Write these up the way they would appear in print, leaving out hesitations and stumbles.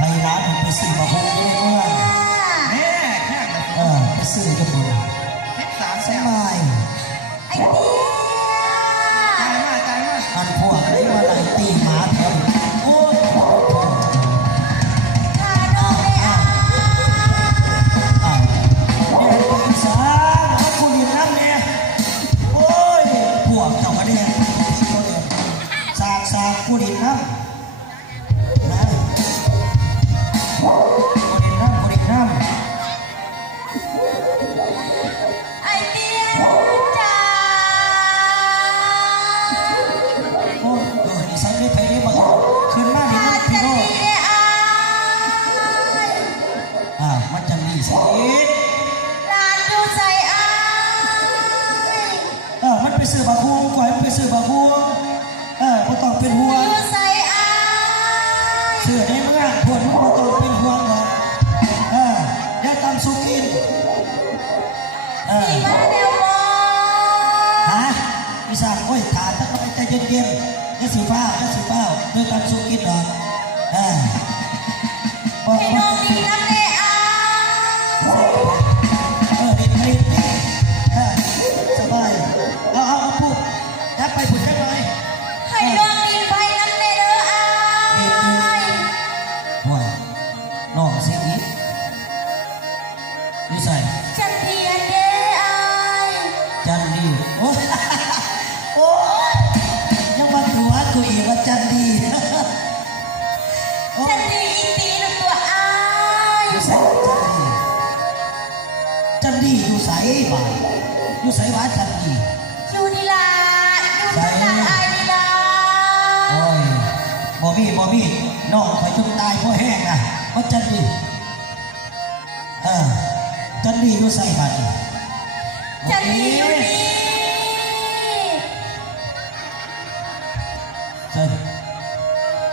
ให้ร้านไปซื้อมาโฮมเมื่อแม่แค่ไปซื้อจะบุญ13 สบายไอ้เตี้ยใจมากอันพวกนี้ว่าไหนตีหมาแถวโอ้ยข้าน้องไม่เอาเนี่ยไปอีสานเขาคุยน้ำเนี่ยโอ้ยพวกเจ้ามาเนี่ยสากคุยน้ำไอ้เตี้ยจ้าโอ้ยใส่ไม่ไปไม่บอกคืนหน้าดีนะพี่โน่มันจะมีสิลานดูใส่มันไปซื้อบะพวงก่อนมันไปซื้อบะพวงก็ต้องเป็นห่วงดูใส่เสือในเมืองพวกมันก็ต้องเป็นห่วงหรอกอยากตามสุกินสีมาเดียวพี่สาวโอ้ยถามตั้งใจเย็นๆก็สีฟ้าโดยตามสุกินหรอกให้น้องดีน้ำเนดีสบายเอาพูดยัดไปผุดกันเลยให้น้องดีไปน้ำเนห่วยน้องเสียงนี้นี่ใส่จันดีอันเด้จันดีโอ้ยังมาตัวกูอีกว่าจันดีจันดีอีตีนตัวอยู่ใส่จันดีอยู่ใส่บ้านอยู่ใส่บ้านจันดีอยู่นี่ล่ะอยู่ข้างหลังนี่ล่ะโอ้ยบอบี้น้องคอยจุกตายเพราะแห้งนะเพราะจันดีจันดีอยู่ใส่บ้านจันดีอยู่นี่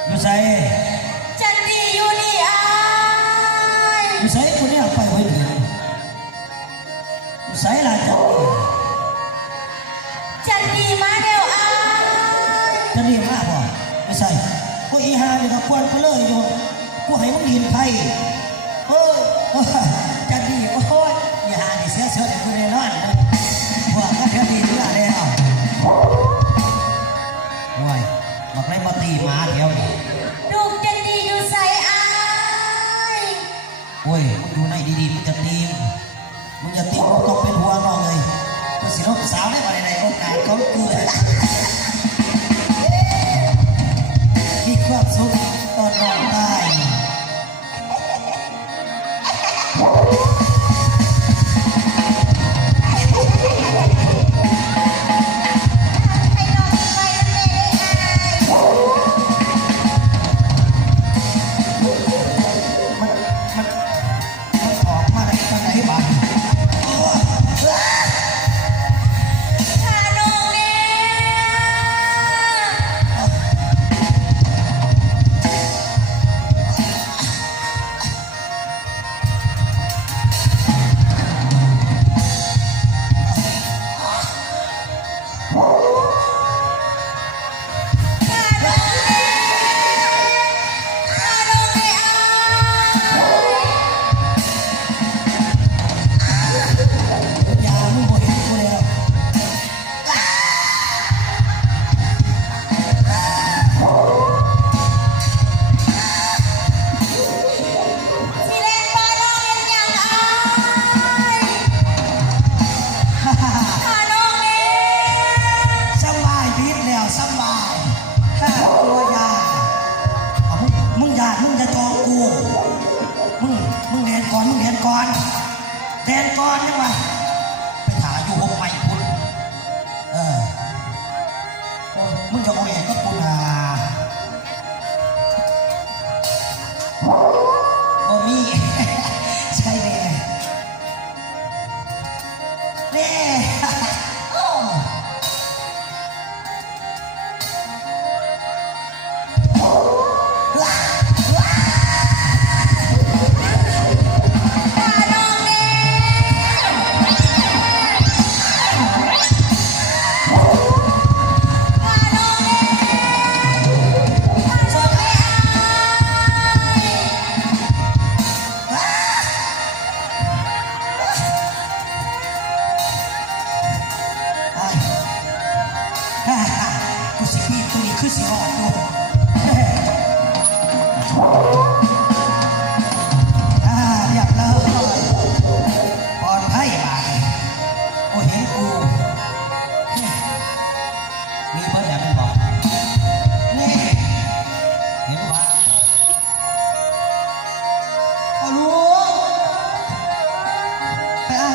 อยู่ใส่จันดีอยู่นี่อยู่ใส่คนนี้เอาไปไว้ถึงอยู่ใส่ละจันดีมาเดียวจันดีมาบ่ไม่ใส่กูอีหาเนี่ยก็ควรก็เลยอยู่กูให้มึงยินไทยจันดีโอ้ยอีหาเนี่ยเสียแต่กูเลยนอนพวกก็เดี๋ยวดีเรื่องแล้วว้ายมาไล่มาตีหมาเดี๋ยวลูกจันดีอยู่ใส่โอ้ยมึงดูในดีๆมึงจะตีมึงอย่าตีมึงต้องเป็นหัวน้องเลยกูสิลูกสาวได้มาในโอกาสเขาเกิดมีความสุขตอนนอนตายมึงเรียนก่อนยังวะไปถ่ายอยู่ห้องใหม่คุณมึงจะเอาเองก็คุณมีใช่เลย เรียบร้อยปลอดภัยบาดโอ้เห็นกูมีเพิ่นแบบนี้บอกนี่เห็นว่าเอาลูกไปเอา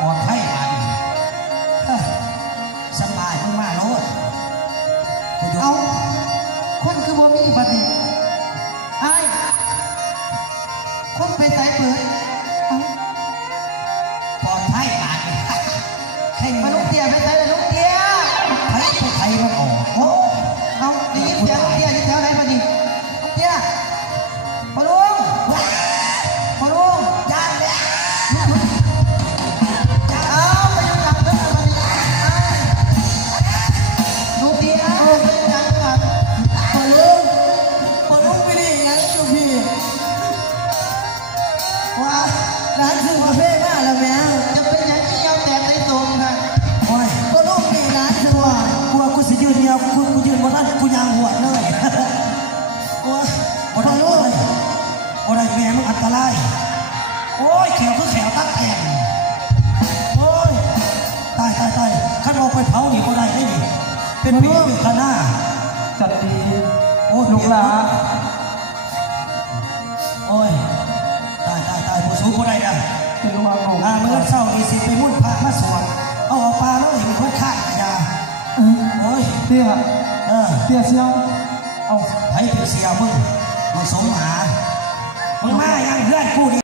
ปลอดภัยบาดสบายมากๆโลดเอาคนคือบ่มีบัดนี้ไอ้คนไปใส่เปิดปลอดภัยบาดนี้ใครมาลูกเตี้ยไปใส่เลยลูกเตี้ยใครไปใครมันออกโอ้เอาดีเตี้ยลูกเตี้ยที่แถวไหนบัดนี้ลูกเตี้ยพอลุงย่านแล้วเอาไปอยู่หลังเด้อบัดนี้ลูกเตี้ยไปอยู่หลังเด้อพอลุงไปดิยังอยู่พี่ว่าร้านซื้อกาแฟมาแล้วแม่จะเป็นยังที่ยาวแต่ในตรงค่ะโอ้ยก็ลูกนี่ร้านซื้อว่ากลัวกูสิยืนเดียวกูยืนบนนั้นกูยางหัวเลยโอ้ยบ่ได้แม่มึงอันตรายโอ้ยแขวคือแขวตั้งแข่งโอ้ยตายขันออกไปเผานี่บ่ได้ได้ดิเป็นปีเป็นขนาจัดดีโอ้ยลูกหลาโอ้ยตายผู้สูงบ่ได้นะเป็นลูกหลานเมื่อเศร้าอีสิไปมุ่นพามาสวดเอาออกปลาแล้วเห็นคนฆ่ายาโอ้ยเตี้ยเสียวเอาให้เป็นเสียวมึงสมหามึงมาอย่างเพื่อนกูดิ